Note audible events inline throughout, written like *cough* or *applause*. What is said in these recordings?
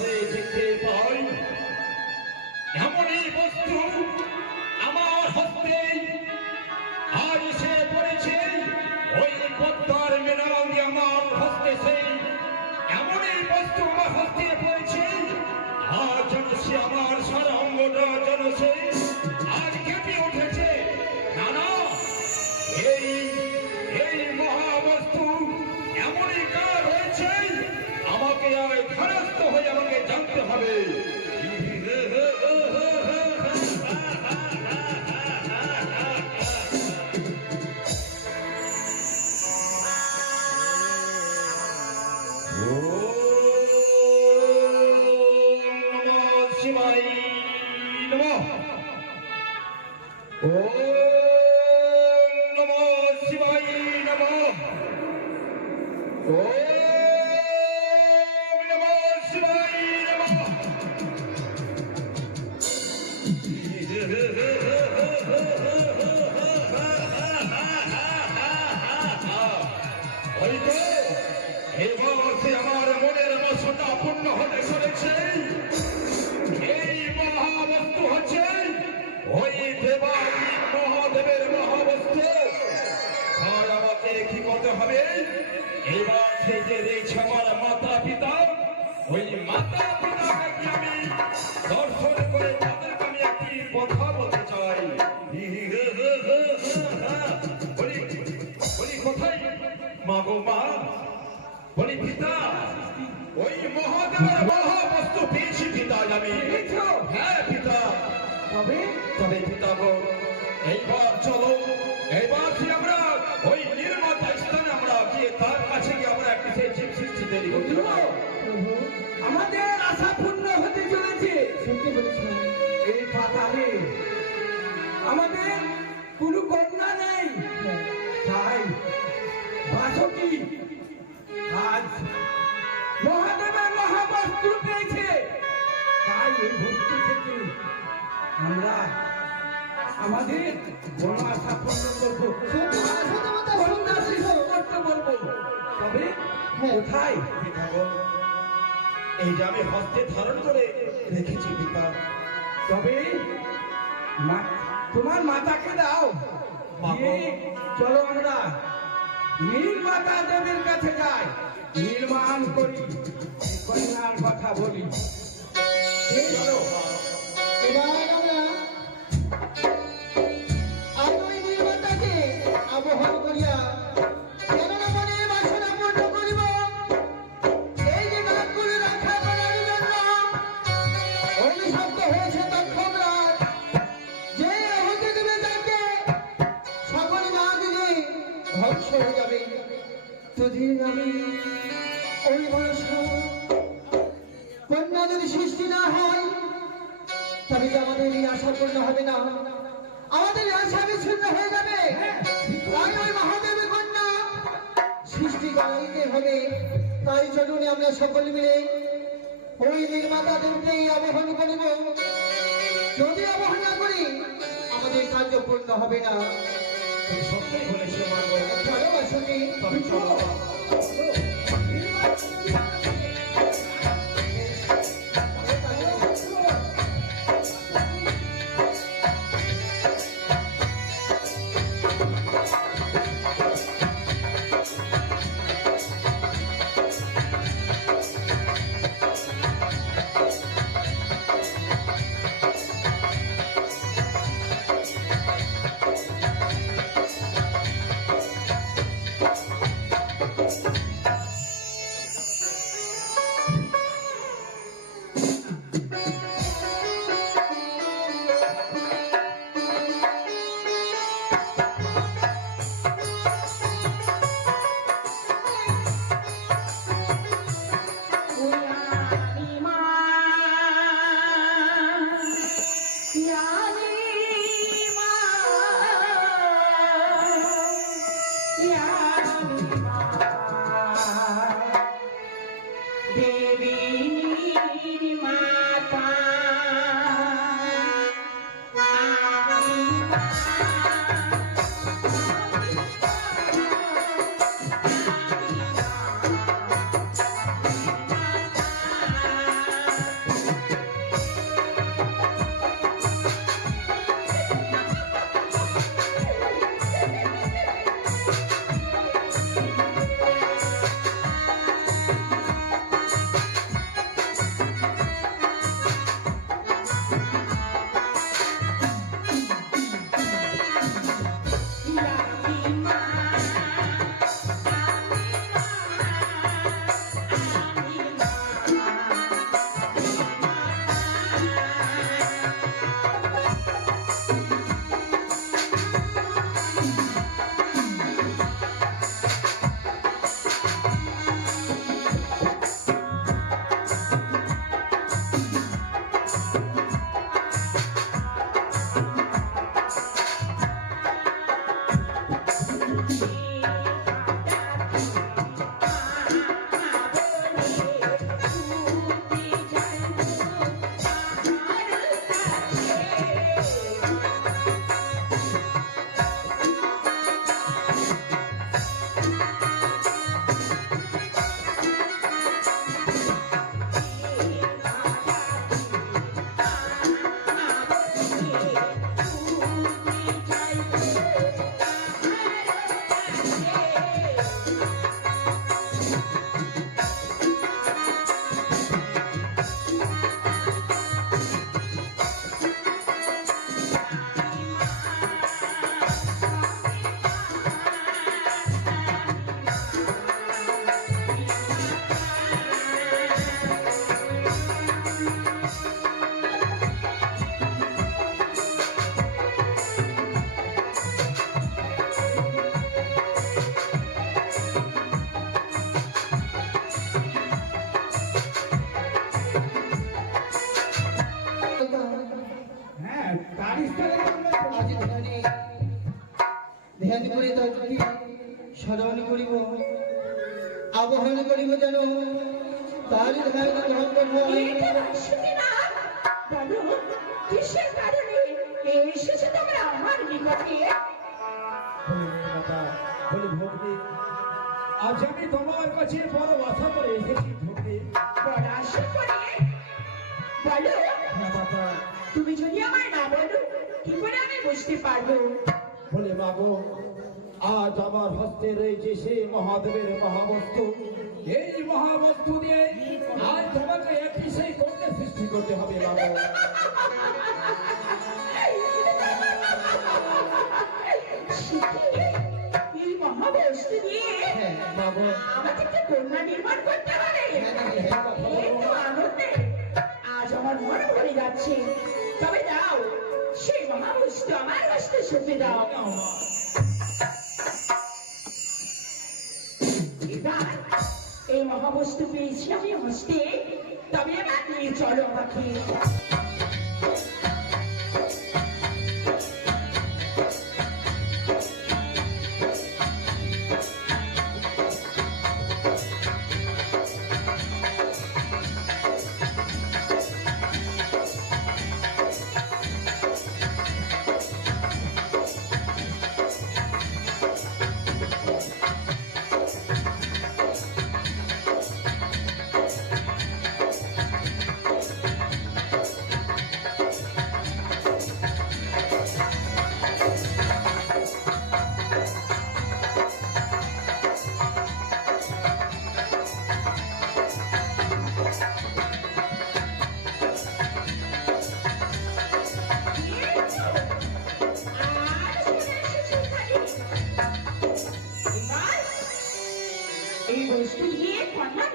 Play, জানতে সেই যে রয়েছে আমার মাতা পিতা ওই মাতা পিতাকে আমি দর্শন করে তাদেরকে আমি একটি কথা বলতে চাই। বলি বলি কোথায়? মা গো মা বলি পিতা ওই মহাদেবের মহাবস্তু পেয়েছি পিতা আমি। হ্যাঁ পিতা। তবে? তবে পিতা গো এইবার চলো এইবার আমরা আমাদের কোনো কন্যা নেই। তাই বাসকি আজ মহাদেবের মহাবস্তু পেয়েছে। তাই এই বস্তু থেকে আমরা আমাদের বড় আশা পূর্ণ করব। কন্যা করতে বলব। তবে কোথায়? আমি হস্তে ধারণ করে রেখেছি পিতা। তবে মা- তোমার মাতাকে দাও? চলো আমরা। নীল মাতা দেবীর কাছে যাই। নির্মাণ করি। কন্যার কথা বলি। চলো। এবার করাইতে হবে। তাই চলুন আমরা সকল মিলে ওই নির্মাতা দেবকে আবহন করব। যদি আবহন না করি আমাদের কার্য পূর্ণ হবে না। তুমি Bye. আবহন করিব যেন তার ধ্যান হয় কিসের কারণে এসেছে তোমরা আমার নিকটে? আজ আমি তোমার কাছে বড় আশা করে এসেছি ভক্তি পড়াশো করে? বলো। হ্যাঁ তুমি যদি আমায় না বলো কি করে আমি বুঝতে পারব? বলে মাগো আজ আমার হস্তে রয়েছে সেই মহাদেবের মহাবস্তু। এই মহাবস্তু দিয়ে আজ তোমাকে একটি সেই কন্যা সৃষ্টি করতে হবে হ্যাঁ বাবু। আমাকে একটা কন্যা নির্মাণ করতে হবে। এই তো আনন্দে আজ আমার মন ভরে যাচ্ছে। তবে দাও সেই মহাবস্তু আমার হস্তে সঁপে দাও। মহাবস্তু পেয়েছি আমি হস্তে। তবে এবার নিয়ে চলো আমাকে।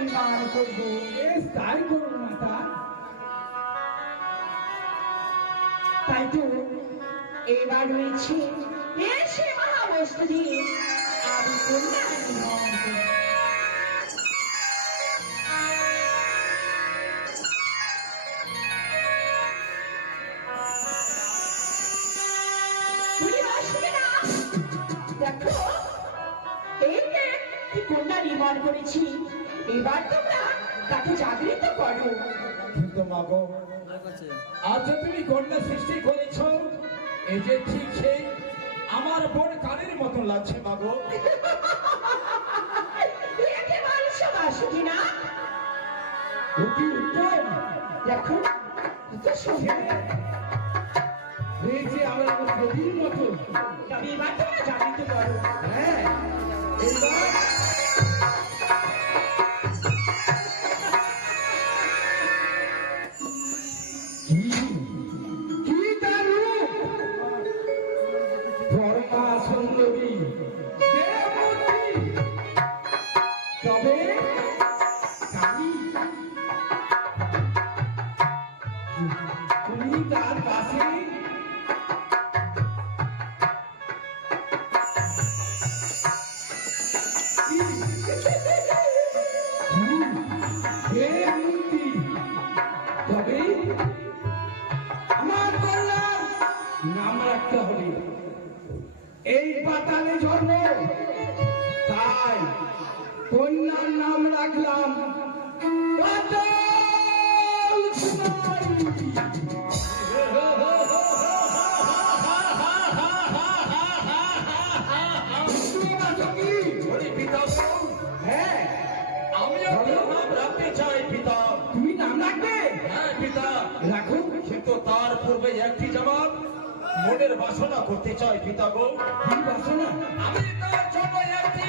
নির্মাণ করব তাই করুন মাতা তাই তো এবার রয়েছে এসে মহাবস্তু দিয়ে আমি কন্যা নির্মাণ করব করেছি এবার তোমরা তাকে জাগৃত করো। কিন্তু মাগো আজ তুমি কন্যা সৃষ্টি করেছ এই যে ঠিক সেই আমার বোন কানের মতন লাগছে মাগো। একে বলছো বাসুকি না? অতি উত্তম। দেখো হয়েছে আমার আমার দেবীর এবার তোমরা জাগৃত করো। হ্যাঁ *laughs* তুমি তার পূর্বে একটি জবাব মনের বাসনা করতে চাই পিতা গো বাসনা আমি তার জন্য একটি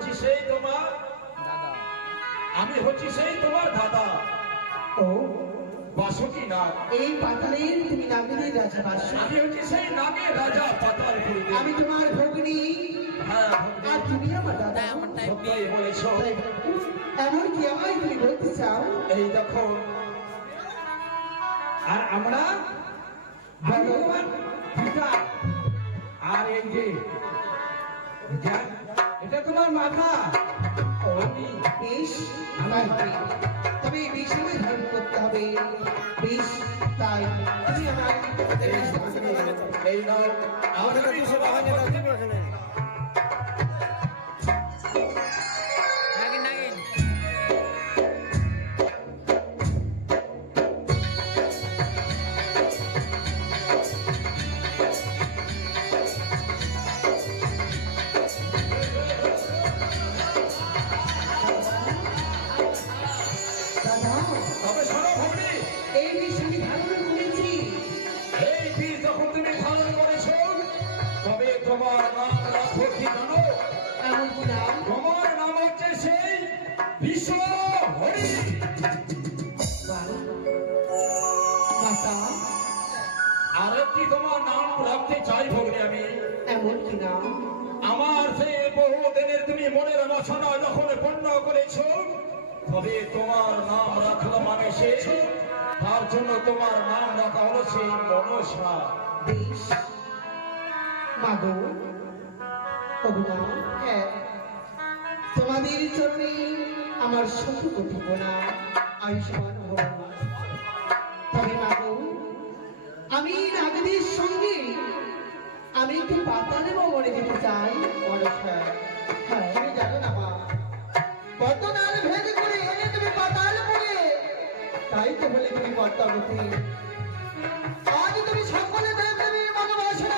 হচ্ছি সেই তোমার আমি হচ্ছি সেই তোমার দাদা। ও। বাসকি না। এই পাতালের তুমি নাগরীর রাজা বাস আমি হচ্ছি সেই নামে রাজা পাতাল আমি তোমার ভগ্নী। হ্যাঁ আর তুমি আমার দাদা। কি আমায় তুমি বলতে চাও? এই দেখো। আর আমরা ভগবান পিতা। আর এই যে যা- তোমার মাথা। বেশ আমার হবে। তবে এই আমায় ধারণ করতে হবে। বেশ তাই তুমি আমার এই নাও আমাদের যখন পূর্ণ করেছ, তবে তোমার নাম রাখলাম আমি শেষ। তার জন্য তোমার নাম রাখা হলো সেই মনসা। বেশ তোমাদের চরণে আমার শত কোটি গোনা আয়ুষ্মান তবে মাগো, আমি নাগদের সঙ্গে আমি একটু পাতালে মরে যেতে চাই মনসা হ্যাঁ। তাই তো বলে তুমি কর্তাবতী আজ তুমি সকলে দেব দেবীর মনোবাসনা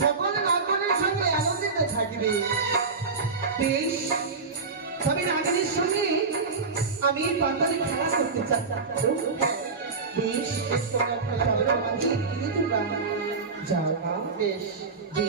সকল নাগরের বেশ আমি বেশ বেশ বেশ।